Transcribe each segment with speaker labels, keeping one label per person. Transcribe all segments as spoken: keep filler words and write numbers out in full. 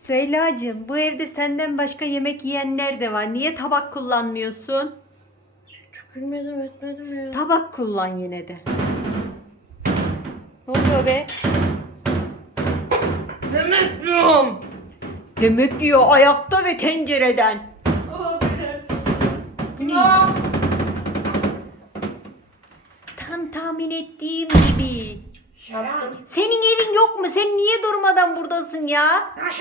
Speaker 1: Süheyla'cığım, bu evde senden başka yemek yiyenler de var. Niye tabak kullanmıyorsun?
Speaker 2: Çok bilmedim etmedim ya.
Speaker 1: Tabak kullan yine de. Ne oluyor be?
Speaker 2: Demek diyorum.
Speaker 1: Yemek yiyor ayakta ve tencereden. Bu ne? Tam tahmin ettiğim gibi.
Speaker 2: Şaran.
Speaker 1: Senin evin yok mu? Sen niye durmadan buradasın ya?
Speaker 2: Nasıl?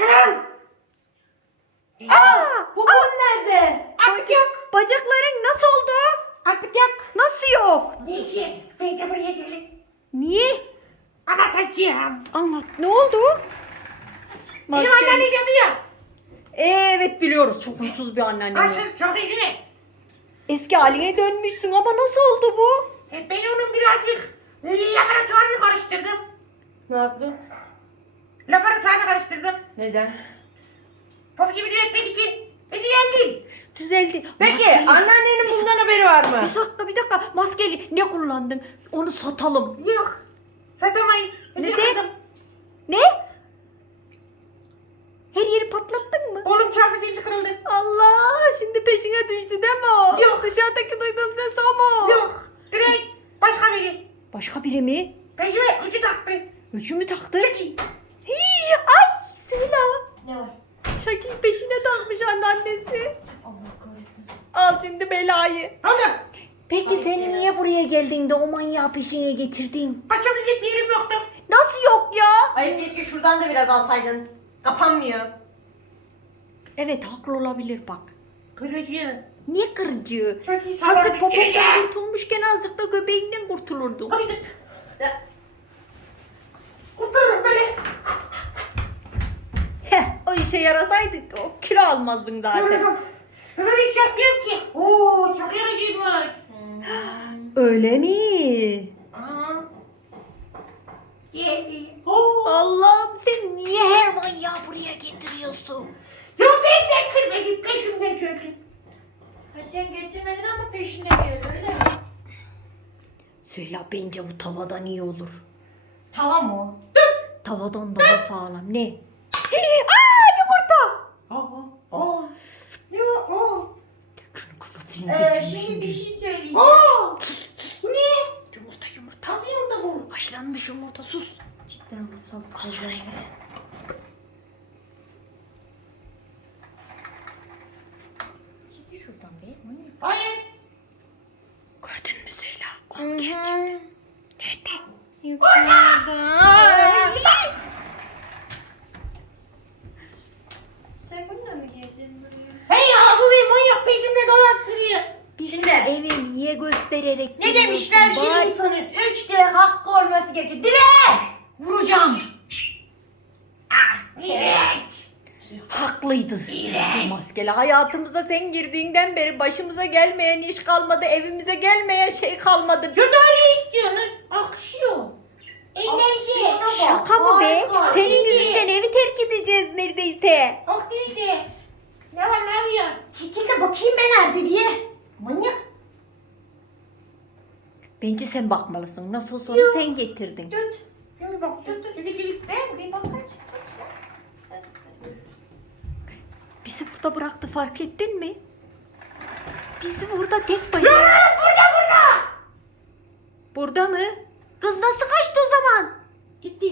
Speaker 1: Aa!
Speaker 2: Bu konu nerede? Artık yok.
Speaker 1: Bacakların nasıl oldu?
Speaker 2: Artık yok.
Speaker 1: Nasıl yok?
Speaker 2: Neyse. Ben de buraya gelin.
Speaker 1: Niye?
Speaker 2: Anlatacağım.
Speaker 1: Anlat. Ne oldu?
Speaker 2: Benim
Speaker 1: Maske-
Speaker 2: anneanne cadı ya.
Speaker 1: Evet biliyoruz. Çok huysuz bir anneanne.
Speaker 2: Nasıl? Çok iyi.
Speaker 1: Eski haline dönmüşsün ama nasıl oldu bu?
Speaker 2: E, ben onun birazcık laboratuvarını karıştırdım.
Speaker 3: Ne yaptın?
Speaker 2: Laboratuvarını karıştırdım.
Speaker 3: Neden?
Speaker 2: Popçu video etmek için. Ve yendim.
Speaker 1: Düzeldi.
Speaker 3: Peki
Speaker 1: Maskeli.
Speaker 3: anneannenin bundan haberi var mı?
Speaker 1: Bir dakika bir dakika. Maskeli ne kullandın? Onu satalım.
Speaker 2: Yok. Satamayız. Özür
Speaker 1: Neden?
Speaker 2: dilerim.
Speaker 1: Ne? Her yeri patlattın mı?
Speaker 2: Oğlum çarpıcı kırıldı.
Speaker 1: Allah şimdi peşine düştü değil mi o?
Speaker 2: Yok.
Speaker 1: Dışarıdaki duyduğum ses o mu?
Speaker 2: Yok. Direkt başka biri.
Speaker 1: Başka biri mi?
Speaker 2: Peşime ucu taktı.
Speaker 1: Üçü mü taktı?
Speaker 2: Çok iyi.
Speaker 1: Hii, ay söyle.
Speaker 3: Ne var?
Speaker 1: Şakir peşine takmış anneannesi.
Speaker 3: Allah kahretmesin.
Speaker 1: Al şimdi belayı.
Speaker 2: Oğlum
Speaker 1: Peki
Speaker 3: Ay,
Speaker 1: sen
Speaker 3: ya.
Speaker 1: niye buraya geldin de o manyağı peşine getirdin?
Speaker 2: kaçabilecek bir yerim yoktu.
Speaker 1: Nasıl yok ya?
Speaker 3: Hayır keşke şuradan da biraz alsaydın. Kapanmıyor.
Speaker 1: Evet haklı olabilir bak.
Speaker 2: Kırıcı.
Speaker 1: Niye kırıcı?
Speaker 2: Çok iyi
Speaker 1: Hazır
Speaker 2: salak.
Speaker 1: popodan kurtulmuşken azıcık da göbeğinden kurtulurdun.
Speaker 2: Tabii ki.
Speaker 3: Ya,
Speaker 2: Kurtarırım böyle.
Speaker 1: Heh, o işe yarasaydı o kilo almazdın zaten.
Speaker 2: Hemen iş yapmıyorum ki. Oo çok yarıcıymış.
Speaker 3: hmm.
Speaker 1: Öyle mi?
Speaker 2: Aa. Yedi. Oo.
Speaker 1: Allah'ım sen niye her manyağı buraya getiriyorsun?
Speaker 2: Ya ben getirmedim peşimden gördüm.
Speaker 3: Ha sen getirmedin ama peşinde geldi öyle mi?
Speaker 1: Söyle bence bu tavadan iyi olur.
Speaker 3: Tava mı o?
Speaker 1: Tavadan daha sağlam. Ne? Hii, aa yumurta!
Speaker 2: Aa. Aa. Ya aa.
Speaker 1: Şunu kapatayım.
Speaker 3: Ee,
Speaker 1: dedim
Speaker 3: şimdi bir şey söyleyeceğim.
Speaker 2: Aa. Bu ne?
Speaker 1: Yumurta yumurta.
Speaker 2: Nasıl yumurta bu?
Speaker 1: Haşlanmış yumurta sus.
Speaker 3: Cidden ruhsal bir
Speaker 1: Al
Speaker 3: şey.
Speaker 1: şurayı.
Speaker 3: Çekil şuradan be. Manyak.
Speaker 2: Hayır.
Speaker 1: Gördün mü Söyle? O mu gerçekten? Nerede?
Speaker 3: Sen bununla mı geldin buraya?
Speaker 2: Hey ya bu bir manyak peşimde dolaştırıyor.
Speaker 1: Bizim
Speaker 3: Şimdi-
Speaker 1: evi niye göstererek
Speaker 3: Ne
Speaker 1: geliyorsun?
Speaker 3: demişler? Bir
Speaker 1: Bari-
Speaker 3: insanın üç dilek hakkı olması gerekir. Dile! Vuracağım.
Speaker 2: Ah. Evet.
Speaker 1: Haklıydın. Şu maskeli hayatımıza sen girdiğinden beri başımıza gelmeyen iş kalmadı, evimize gelmeyen şey kalmadı.
Speaker 2: Ya daha ne istiyorsunuz? Akışıyor. Eğlence.
Speaker 3: Aksiyona bak.
Speaker 1: Şaka mı be?
Speaker 3: Harika.
Speaker 1: Senin
Speaker 2: iyi.
Speaker 1: yüzünden evi terk edeceğiz neredeyse.
Speaker 2: Ok değildi. Ne var ne yapıyorsun?
Speaker 3: Çekil de bakayım ben nerede diye. Manyak.
Speaker 1: Bence sen bakmalısın. Nasıl olsa
Speaker 3: Yok.
Speaker 1: sen getirdin.
Speaker 3: Düt.
Speaker 2: Yürü bak.
Speaker 3: Dur, dur.
Speaker 2: Yürü, yürü.
Speaker 3: Ben bir bak kaç. Kaç sen. Hadi, hadi.
Speaker 1: Bizi burada bıraktı fark ettin mi? Bizi burada tek başına.
Speaker 2: Burada burada.
Speaker 1: Burada mı? Kız nasıl kaçtı o zaman?
Speaker 2: Gitti.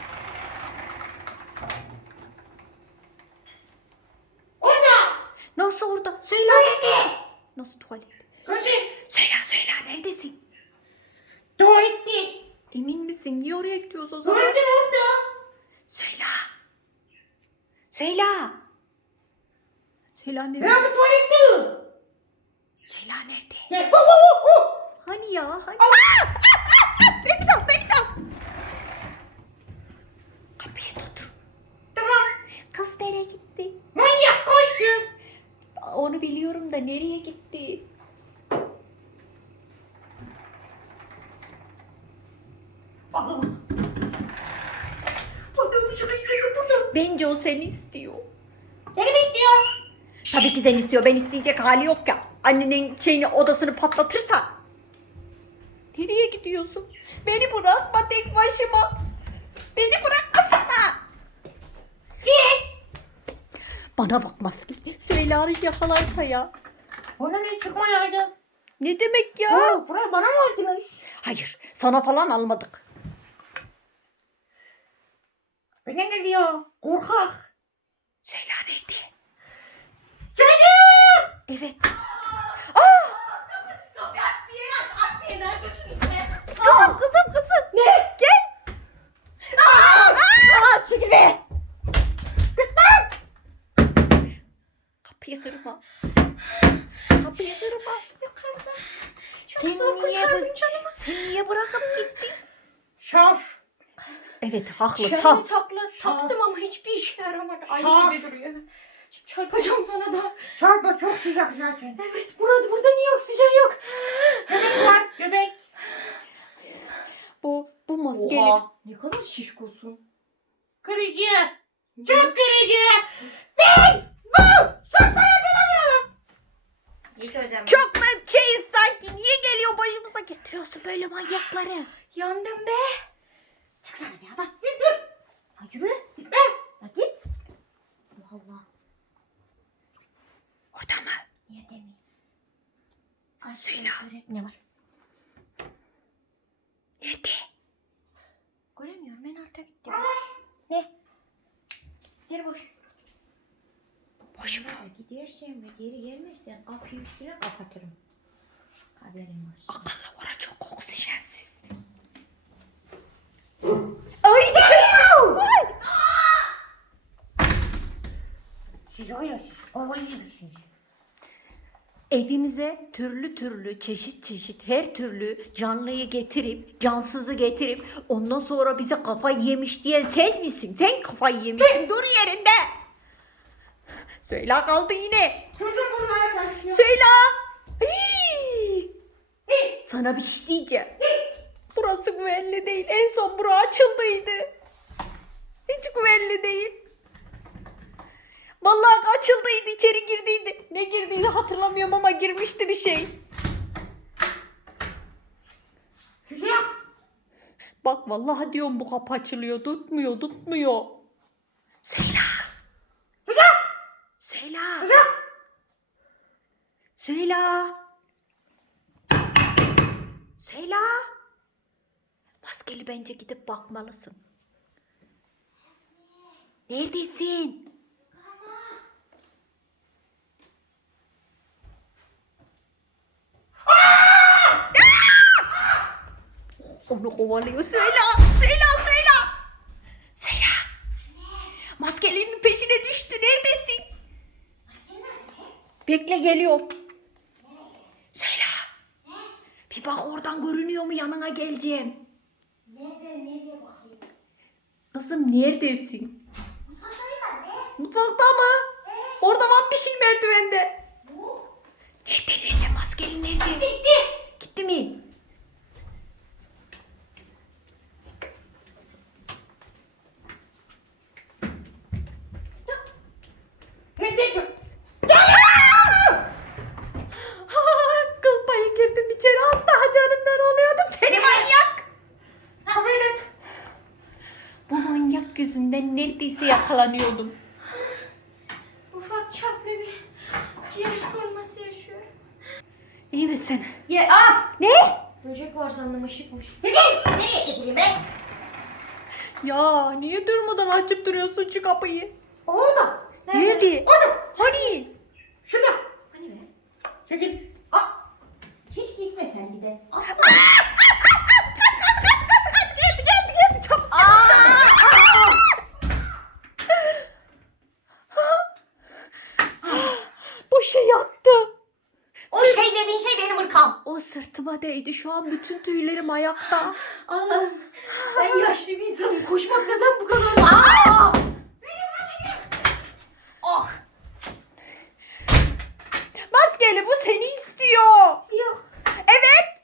Speaker 2: Orada.
Speaker 1: Nasıl orada? Söyle.
Speaker 2: Tuvalette.
Speaker 1: Nasıl tuvalet?
Speaker 2: Köşe.
Speaker 1: Söyle söyle neredesin?
Speaker 2: Tuvalette.
Speaker 1: Emin misin? Niye oraya gidiyoruz o zaman?
Speaker 2: Tuvaletin orada.
Speaker 1: Söyle. Söyle. Söyle
Speaker 2: Ne
Speaker 1: nerede?
Speaker 2: yaptı tuvalette?
Speaker 1: Söyle nerede?
Speaker 2: Ne? Bu bu bu bu.
Speaker 1: Hani ya? Hani?
Speaker 2: Al.
Speaker 1: Aa! Aa! Aa! Beni de al, beni de al. Kapıyı tut.
Speaker 2: Tamam.
Speaker 1: Kız nereye gitti?
Speaker 2: Manyak koştu.
Speaker 1: Onu biliyorum da nereye gitti?
Speaker 2: Bak. Bakın bu sıkıştırdı burada.
Speaker 1: Bence o seni istiyor.
Speaker 2: Beni mi istiyor?
Speaker 1: Tabii ki seni istiyor. Ben isteyecek hali yok ya. Annenin şeyini odasını patlatırsa. Nereye gidiyorsun? Beni bırakma tek başıma. Beni bırakmasana.
Speaker 2: Git.
Speaker 1: Bana bak maske. Süheyla'yı yakalarsa ya.
Speaker 2: Bana ne çıkmayaydı?
Speaker 1: Ne demek ya?
Speaker 2: Aa, buraya bana mı aldınız?
Speaker 1: Hayır, sana falan almadık.
Speaker 2: Bana ne diyor? Korkak.
Speaker 1: Süheyla nerede?
Speaker 2: Çocuk!
Speaker 1: Evet.
Speaker 3: Kapıyı aç bir yere aç. Aç bir yere. Neredesin be?
Speaker 1: Kızım, kızım, kızım. Ne? Gel. Aa! Aa! Çekil be. Kapıyı kırma. Kapıyı kırma. Yukarıda. Sen niye, bı- sen niye bırakıp gittin?
Speaker 2: Şaf.
Speaker 1: Evet, haklı.
Speaker 3: Çelme
Speaker 1: Tam.
Speaker 3: takla taktım ama hiçbir işe yaramadı.
Speaker 2: Şaf.
Speaker 3: Aynı gibi duruyor. Şimdi çarpacağım sana da.
Speaker 2: Çarpma çok sıcak zaten.
Speaker 3: Evet burada burada niye oksijen yok?
Speaker 2: Göbek var göbek.
Speaker 1: Bu, bu maskeli.
Speaker 3: Oha. Ne kadar şişkosun.
Speaker 2: Kırıcı. Çok kırıcı. Ben bu saklara dayanamıyorum.
Speaker 3: Git Özlem.
Speaker 1: Çok mu şeyiz sanki? Niye geliyor başımıza getiriyorsun böyle manyakları?
Speaker 3: Yandım be.
Speaker 1: Çıksana bir adam.
Speaker 3: Ha yürü.
Speaker 1: Ha, git.
Speaker 3: Allah Allah.
Speaker 1: Orada mı?
Speaker 3: Niye demeyeyim? Ay
Speaker 1: Söyle.
Speaker 3: göre- Ne var?
Speaker 1: Nerede?
Speaker 3: Göremiyorum ben artık gittim. Ne? Yer boş.
Speaker 1: Boş mu?
Speaker 3: Eğer gidersen ve geri gelmezsen kapıyı üstüne kapatırım. Haberin olsun.
Speaker 1: Akıllı ora çok oksijensiz. Ay bir kız. Ay.
Speaker 2: Siz o ya siz. Kafayı yemişsiniz.
Speaker 1: Evimize türlü türlü çeşit çeşit her türlü canlıyı getirip cansızı getirip ondan sonra bize kafayı yemiş diyen sen misin? Sen kafayı yemişsin. Dur yerinde. Söyle kaldı yine.
Speaker 2: Çocuğum bunlara çalışıyor.
Speaker 1: Söyle. Hii. Sana bir şey diyeceğim. Burası güvenli değil. En son bura açıldıydı. Hiç güvenli değil. Vallahi açıldıydı, içeri girdiydi. Ne girdiydi hatırlamıyorum ama girmişti bir şey.
Speaker 2: Sıcak.
Speaker 1: Bak vallahi diyorum bu kapı açılıyor. Tutmuyor, tutmuyor. Söyle.
Speaker 2: Sıcak.
Speaker 1: Söyle.
Speaker 2: Sıcak.
Speaker 1: Söyle. Söyle. Maskeli bence gidip bakmalısın. Neredesin? Onu kovalıyor. Söyle. Söyle. Söyle. Söyle. Maskelinin peşine düştü. Neredesin? Bekle geliyorum. Söyle. Bir bak oradan görünüyor mu, yanına geleceğim.
Speaker 3: Nerede nereye bakayım?
Speaker 1: Kızım neredesin?
Speaker 3: Mutfaktayım anne.
Speaker 1: Mutfakta mı? Orada var bir şey merdivende.
Speaker 3: Bu.
Speaker 1: Nerede nerede maskeli nerede?
Speaker 3: Gitti.
Speaker 1: Gitti mi?
Speaker 2: Petek mi?
Speaker 1: Kıl payı girdim içeri. Az daha canımdan oluyordum. Seni manyak.
Speaker 2: Kapıyı.
Speaker 1: Bu manyak yüzünden neredeyse yakalanıyordum.
Speaker 3: Ufak çaplı bir ciğer sorması yaşıyorum.
Speaker 1: İyi misin?
Speaker 3: Ye aa!
Speaker 1: Ne?
Speaker 3: Böcek var sandım ışıkmış.
Speaker 2: Çekil.
Speaker 3: Nereye çekileyim be?
Speaker 1: Ya niye durmadan açıp duruyorsun şu kapıyı?
Speaker 2: Orada.
Speaker 1: Nerede?
Speaker 2: Orada.
Speaker 1: Hani?
Speaker 2: Şurada.
Speaker 3: Hani be?
Speaker 2: Çekil.
Speaker 3: Aa! Hiç gitmesen bir de. Aa!
Speaker 1: Geldi geldi geldi. Çabuk çabuk çabuk. Bu şey yattı.
Speaker 3: O şey dediğin şey benim ırkam.
Speaker 1: O sırtıma değdi. Şu an bütün tüylerim ayakta.
Speaker 3: Allah'ım ben yaşlı bir insanım. Koşmak neden bu kadar zor? Aa! Oh!
Speaker 1: Maskeli bu seni istiyor.
Speaker 3: Yok.
Speaker 1: Evet.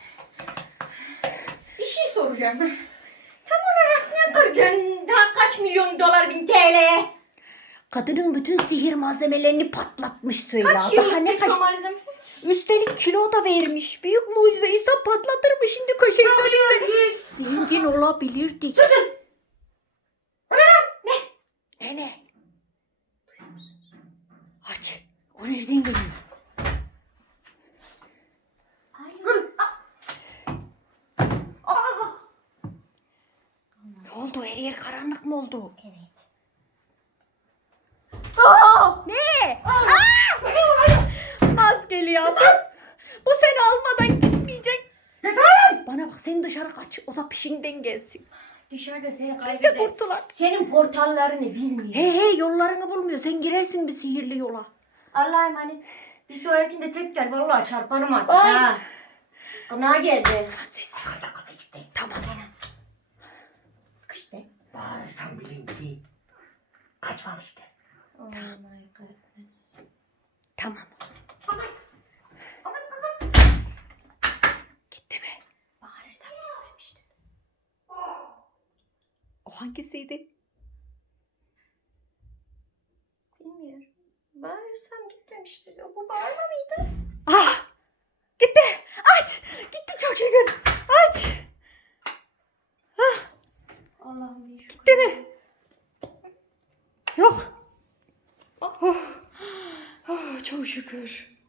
Speaker 3: Bir şey soracağım. Tam olarak ne kırdın? Daha kaç milyon dolar bin T L?
Speaker 1: Kadının bütün sihir malzemelerini patlatmış Süheyla.
Speaker 3: Kaç
Speaker 1: Daha
Speaker 3: yıllık
Speaker 1: ne kaç...
Speaker 3: diplomalizm?
Speaker 1: Üstelik kilo da vermiş. Büyük mucize. İnsan patlatır mı şimdi köşeyi dönüyor? Zengin olabilirdik.
Speaker 2: Susun.
Speaker 1: Ne ne?
Speaker 3: Duyuyor musunuz?
Speaker 1: O nereden geliyor? Ne oldu? Her yer karanlık mı oldu?
Speaker 3: Evet.
Speaker 1: Aa, ne? Aa! Az geliyor. Bu, bu seni almadan gitmeyecek. Bana bak, sen dışarı kaç. O da peşinden gelsin.
Speaker 3: Dışarıda seni
Speaker 1: Biz de
Speaker 3: kaybeder.
Speaker 1: kurtulak.
Speaker 3: Senin portallarını bilmiyor.
Speaker 1: He he, yollarını bulmuyor. Sen girersin bir sihirli yola.
Speaker 3: Allah'a emanet. Bir sonrakinde tekrar vallahi çarparım artık
Speaker 1: Ay.
Speaker 3: ha. Gına geldi.
Speaker 1: Sessiz.
Speaker 2: Arkada kapı gitti.
Speaker 1: Tamam.
Speaker 3: Kış be.
Speaker 2: Bağırırsan bilin bilin. Kaçmamıştır.
Speaker 3: Oh my goodness.
Speaker 1: Tamam.
Speaker 2: Aman. Aman aman.
Speaker 1: Gitti mi?
Speaker 3: Bağırırsam gitmemiştim.
Speaker 1: O hangisiydi?
Speaker 3: Bilmiyorum. Bağırırsam gitmemiştir. O bu bağırma mıydı?
Speaker 1: Ah! Gitti. Aç. Gitti çok şükür. Aç.
Speaker 3: Allah'ım bir
Speaker 1: Gitti mi? Yok. Oh. Oh, çok şükür.